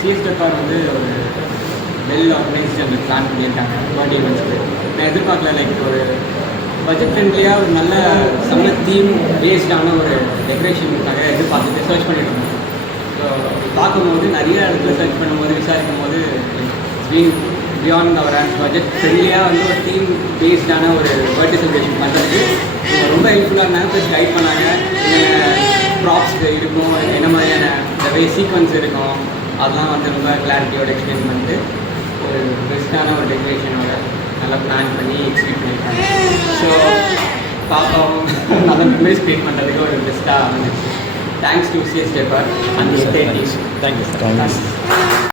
சிஎஸ்டெப்பார் வந்து ஒரு well organised அந்த பிளான் பண்ணியிருக்காங்க பர்த்டே ஈவெண்ட்ஸ்க்கு. நான் எதிர்பார்க்கல, லைக் ஒரு பட்ஜெட் ஃப்ரெண்ட்லியாக ஒரு நல்ல சம்ம தீம் பேஸ்டான ஒரு டெக்கரேஷனுக்காக எதிர்பார்த்துட்டு சர்ச் பண்ணிட்டு இருந்தேன். ஸோ பார்க்கும்போது நிறைய இடத்துல சர்ச் பண்ணும்போது விசாரிக்கும் போது பீங் பியாண்ட் அவர் பட்ஜெட் ஃப்ரெண்ட்லியாக வந்து ஒரு தீம் பேஸ்டான ஒரு பர்த்டே செலிப்ரேஷன் பண்ணுறதுக்கு ரொம்ப ஹெல்ப்ஃபுல்லாக இருந்தாங்க. ப்ளஸ் கைட் பண்ணாங்க, ப்ராப்ஸ் இருக்கும், என்ன மாதிரியான இந்த சீக்வன்ஸ் இருக்கும், அதெல்லாம் வந்து ரொம்ப கிளாரிட்டியோட எக்ஸ்பிளைன் பண்ணிட்டு ஒரு பெஸ்ட்டான ஒரு டெக்கரேஷனோட நல்லா பிளான் பண்ணி எக்ஸிக்யூட் பண்ணியிருக்காங்க. ஸோ பாப்பாவும் நல்ல மெமரிஸ் க்ரியேட் பண்ணுறதுக்கு ஒரு பெஸ்ட்டாக இருந்துச்சு. தேங்க்ஸ் டு சிஎஸ்டெப்பார் and state team. Thank you sir.